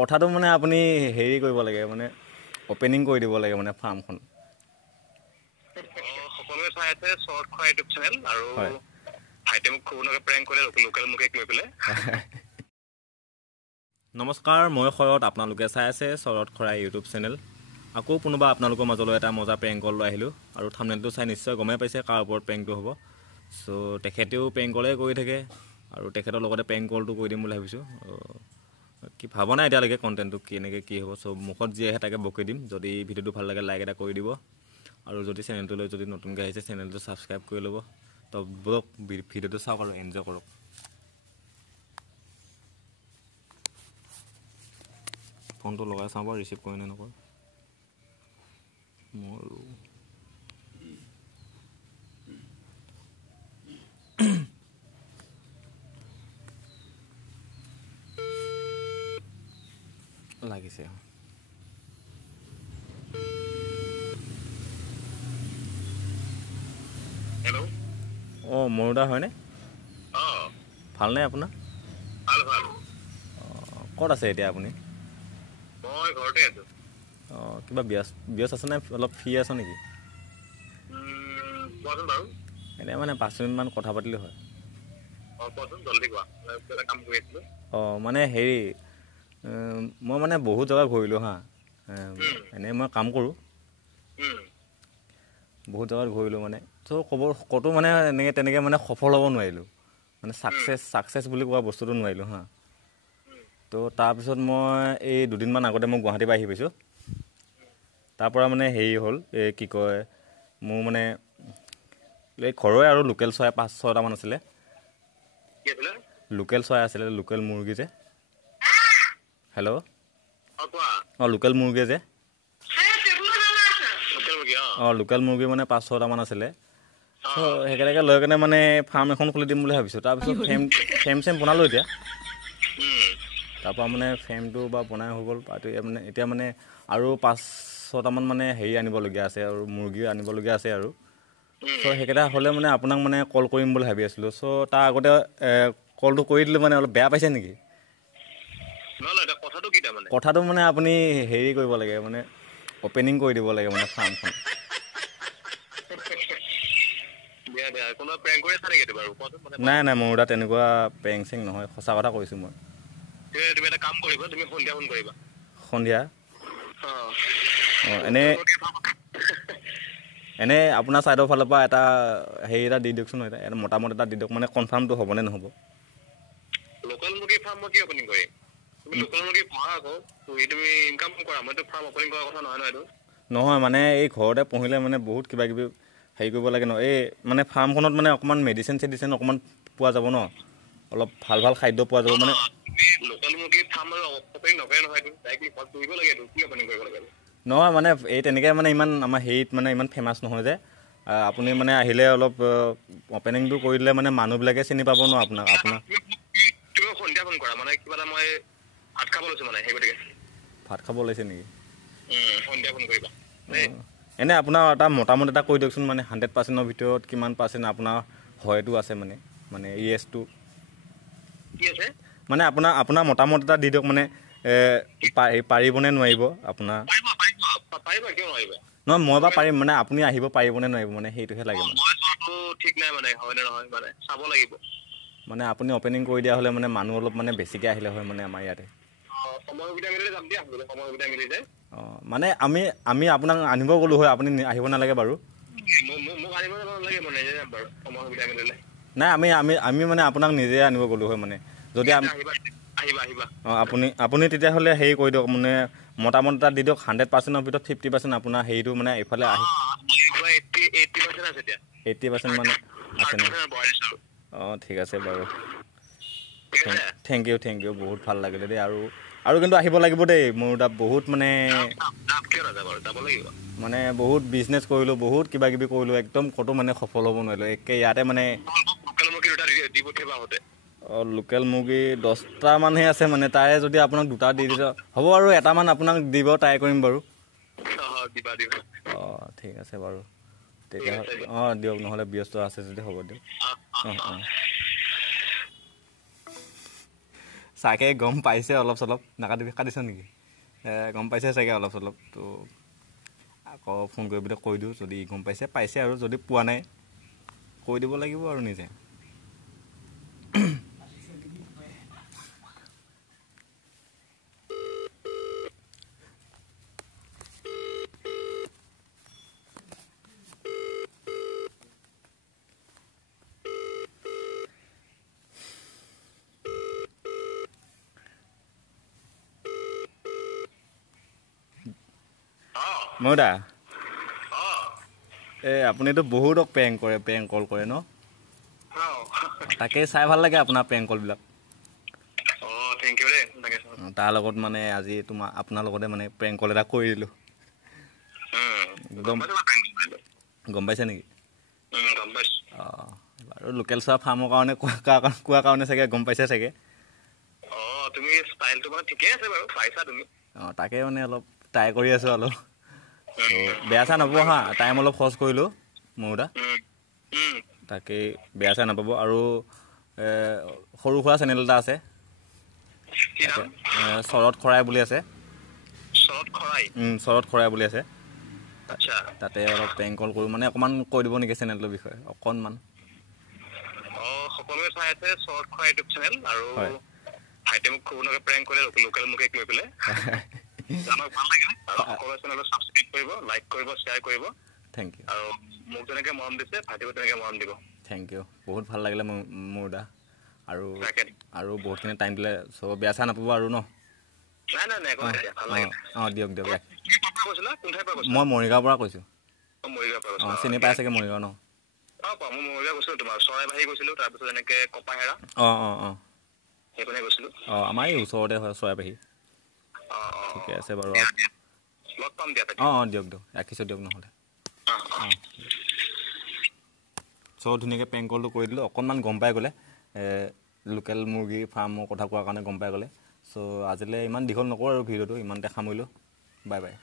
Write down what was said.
কথাটো মানে আপুনি হেৰি কৰিব লাগে মানে অপেনিং কৰি দিব লাগে মানে ফাৰ্মখন সকলোৱে চাই আছে শৰ্ট খোৱা ইউটিউব চেনেল আৰু হয় ভাইটি মোক খুব প্ৰেংক কৰে লোকেল মুকেক লৈ পেলাই নমস্কাৰ মই শৰৎ আপোনালোকে চাই আছে শৰৎ খৰাই ইউটিউব চেনেল আকৌ পুনবা আপোনালোকৰ মাজলৈ এটা মজা প্ৰেংক কল লৈ আহিলোঁ আৰু থাম্বনেইলটো চাই নিশ্চয় গমেই পাইছে কাৰ ওপৰত প্ৰেংকটো হ'ব সো তেখেতেও প্ৰেংক কলে কৰি থাকে আৰু তেখেতৰ লগতে প্ৰেংক কলটো কৰি দিম বুলি ভাবিছোঁ কি ভাবা নাই এতিয়ালৈকে কণ্টেণ্টটো কেনেকৈ কি হ'ব সব মুখত যি আহে তাকে বকি দিম যদি ভিডিঅ'টো ভাল লাগে লাইক এটা কৰি দিব আৰু যদি চেনেলটোলৈ যদি নতুনকৈ আহিছে চেনেলটো ছাবস্ক্ৰাইব কৰি ল'ব তো বলক ভিডিঅ'টো চাওক আৰু এনজয় কৰক ফোনটো লগাই চাওঁ বাৰু ৰিচিভ কৰে নে নকৰে মোৰ লাগিছে হেল্ল' অঁ মৰুদা হয়নে ভালনে আপোনাৰ ভাল ভাল ক'ত আছে এতিয়া আপুনি মই ঘৰতে আছো অঁ কিবা ব্যস্ত আছে নে অলপ ফ্ৰী আছে নেকি কোৱাচোন বাৰু এনেই মানে 5 মিনিটমান কথা পাতিলোঁ হয় কোৱাচোন জল্দি কোৱা এটা কাম কৰি আছিলোঁ অঁ মানে হেৰি মই মানে বহুত জেগা ঘূৰিলোঁ হা এনেই মই কাম কৰোঁ বহুত জেগাত ঘূৰিলোঁ মানে ত' ক'তো মানে তেনেকৈ মানে সফল হ'ব নোৱাৰিলোঁ মানে ছাকচেছ বুলি কোৱা বস্তুটো নোৱাৰিলোঁ হা তো তাৰপিছত মই এই দুদিনমান আগতে মই গুৱাহাটীৰ পৰা আহি পাইছোঁ তাৰপৰা মানে হেৰি হ'ল এই কি কয় মোৰ মানে এই ঘৰৰে আৰু লোকেল চৰাই 5-6টামান আছিলে লোকেল চৰাই আছিলে লোকেল মুৰ্গী যে হেল্ল' অঁ লোকেল মুৰ্গী যে অঁ লোকেল মুৰ্গী মানে 5-6টামান আছিলে চ' সেইকেইটাকে লৈ কেনে মানে ফাৰ্ম এখন খুলি দিম বুলি ভাবিছোঁ তাৰপিছত ফ্ৰেম বনালোঁ এতিয়া তাৰপৰা মানে ফ্ৰেমটো বা বনাই হৈ গ'ল মানে এতিয়া মানে আৰু 5-6টামান মানে হেৰি আনিবলগীয়া আছে আৰু মুৰ্গী আনিবলগীয়া আছে আৰু চ' সেইকেইটা হ'লে মানে আপোনাক মানে কল কৰিম বুলি ভাবি আছিলোঁ চ' তাৰ আগতে কলটো কৰি দিলোঁ মানে অলপ বেয়া পাইছে নেকি কথাটো মানে আপুনি হেৰি কৰিব লাগে মানে অপেনিং কৰি দিব লাগে মানে ফাৰ্মখন নাই মোৰ তাত তেনেকুৱা প্ৰেংক চেং নহয় সঁচা কথা কৈছোঁ মই তুমি এটা কাম কৰিবা তুমি সন্ধিয়া ফোন কৰিবা সন্ধিয়া অঁ এনেই আপোনাৰ ছাইডৰ ফালৰ পৰা এটা হেৰি এটা দি দিয়কচোন এটা মতামত এটা দি দিয়ক মানে কনফাৰ্মটো হ'বনে নহ'ব লোকেল মুৰ্গী ফাৰ্ম মই কি অপেনিং কৰিম তুমি লোকেল মুৰ্গী পোহা আকৌ তুমি ইনকাম কৰা মইতো ফাৰ্ম অপেনিং কৰাৰ কথা নহয় এইটো নহয় মানে এই ঘৰতে পুহিলে মানে বহুত কিবা কিবি হেৰি কৰিব লাগে ন এই মানে ফাৰ্মখনত মানে অকণমান মেডিচিন অকণমান পোৱা যাব ন অলপ ভাল খাদ্য পোৱা যাব মানে লোকেল মুৰ্গী ফাৰ্ম অপেনিং নকৰে নহয় পুহিব লাগে কি অপেনিং কৰিব লাগে নহয় মানে এই তেনেকৈ মানে ইমান আমাৰ হেৰিত মানে ইমান ফেমাছ নহয় যে আপুনি মানে আহিলে অলপ অপেনিংটো কৰি দিলে মানে মানুহবিলাকে চিনি পাব ন আপোনাৰ তুমি সন্ধিয়া ফোন কৰা মানে কিবা এটা মই ভাত খাব লৈছোঁ মানে সেই গতিকে ভাত খাব লৈছে নেকি সন্ধিয়া ফোন কৰিবা এনেই আপোনাৰ এটা মতামত এটা কৈ দিয়কচোন মানে 100%ৰ ভিতৰত কিমান পাৰ্চেণ্ট আপোনাৰ হয়টো আছে মানে য়েছটো কি আছে মানে আপোনাৰ মতামত এটা দি দিয়ক মানে পাৰিবনে নোৱাৰিব আপোনাৰ পাৰিবা কিয় নোৱাৰিবা নহয় মই বা পাৰিম মানে আপুনি আহিব পাৰিবনে নোৱাৰিব মানে সেইটোহে লাগে মানে মই যোৱাটো ঠিক নাই মানে হয়নে নহয় মানে চাব লাগিব মানে আপুনি অপেনিং কৰি দিয়া হ'লে মানে মানুহ অলপ মানে বেছিকৈ আহিলে হয় মানে আমাৰ ইয়াতে সময় সুবিধা মিলিলে যাম দিয়া সময় সুবিধা মিলি যায় অঁ মানে আমি আপোনাক আনিব গ'লোঁ হয় আপুনি আহিব নালাগে বাৰু মোক আনিব নালাগে মই নিজে যাম বাৰু সময় সুবিধা মিলিলে নাই আমি মানে আপোনাক নিজে আনিব গ'লোঁ হয় মানে যদি আহিবা অঁ আপুনি তেতিয়াহ'লে হেৰি কৰি দিয়ক মানে মতামত এটা দি দিয়ক 100%ৰ ভিতৰত 50% আপোনাৰ হেৰিটো মানে এইফালে আহি 80% মানে আছে ন অঁ ঠিক আছে বাৰু থেংক ইউ বহুত ভাল লাগিলে দেই আৰু কিন্তু আহিব লাগিব দেই মোৰ তাত বহুত মানে বহুত বিজনেছ কৰিলোঁ বহুত কিবা কিবি কৰিলোঁ একদম ক'তো মানে সফল হ'ব নোৱাৰিলোঁ একে ইয়াতে মানে অঁ লোকেল মুৰ্গী 10টামানহে আছে মানে তাৰে যদি আপোনাক 2টা দি দিওঁ হ'ব আৰু এটামান আপোনাক দিব ট্ৰাই কৰিম বাৰু অঁ ঠিক আছে বাৰু তেতিয়াহ'লে অঁ দিয়ক নহ'লে ব্যস্ত আছে যদি হ'ব দিয়ক অঁ চাগে গম পাইছে অলপ চলপ নাকাটিবি কাটিছ নেকি গম পাইছে চাগে অলপ চলপ তো আকৌ ফোন কৰিবলৈ কৈ দিওঁ যদি গম পাইছে আৰু যদি পোৱা নাই কৈ দিব লাগিব আৰু নিজে মৌদা আপুনিতো বহুতক প্ৰেংক কৰে প্ৰেংক কল কৰে ন তাকে চাই ভাল লাগে আপোনাৰ প্ৰেংক কলবিলাক তাৰ লগত মানে আজি আপোনাৰ লগতে মানে প্ৰেংক কল এটা কৰি দিলোঁ গম পাইছে নেকি অঁ বাৰু লোকেল চোৱা ফাৰ্মৰ কাৰণে কোৱা কাৰণে চাগে গম পাইছে চাগে অঁ তাকে মানে অলপ ট্ৰাই কৰি আছোঁ অলপ বেয়া চাই নাপাব হা টাইম অলপ খৰচ কৰিলোঁ মৌদা তাকে বেয়া চাই নাপাব আৰু সৰু সুৰা চেনেল এটা আছে শৰৎ খৰাই বুলি আছে শৰৎ খৰাই বুলি আছে তাতে অলপ প্ৰেংক কল কৰোঁ মানে অকণমান কৈ দিব নেকি চেনেলটোৰ বিষয়ে অকণমান সকলোৱে চাই আছে শৰৎ খৰাই ইউটিউব চেনেল আৰু ভাইটি মোক খুব প্ৰেংক কৰে লোকেল মুৰ্গীক লৈ পেলাই আমাক ভাল লাগিলে আৰু সকলোৱে চেনেলটো ছাবস্ক্ৰাইব কৰিব লাইক কৰিব শ্বেয়াৰ কৰিব থেংক ইউ আৰু মোক যেনেকৈ মৰম দিছে ভাইটিকো তেনেকৈ মৰম দিব থেংক ইউ বহুত ভাল লাগিলে মোৰ দা আৰু বহুতখিনি টাইম দিলে চব বেয়া চাই নাপাব আৰু ন অঁ দিয়ক মই মৰিগাঁৱৰ পৰা কৈছোঁ অঁ চিনি পাই চাগে মৰিগাঁও ন মই মৰিগাঁও গৈছিলোঁ তোমাৰ চৰাইবাহী গৈছিলোঁ তাৰপিছত এনেকৈ কপাহেৰা অঁ সেইপিনে গৈছিলোঁ আমাৰ এই ওচৰতে হয় চৰাইবাহী ঠিকে আছে বাৰু লগ পাম দিয়া অঁ দিয়ক ৰাখিছোঁ দিয়ক নহ'লে চব ধুনীয়াকৈ প্ৰেংক কলটো কৰি দিলোঁ অকণমান গম পাই গ'লে লোকেল মুৰ্গী ফাৰ্মৰ কথা কোৱাৰ কাৰণে গম পাই গ'লে চ' আজিলৈ ইমান দীঘল নকৰোঁ আৰু ভিডিঅ'টো ইমানতে সামৰিলোঁ বাই বাই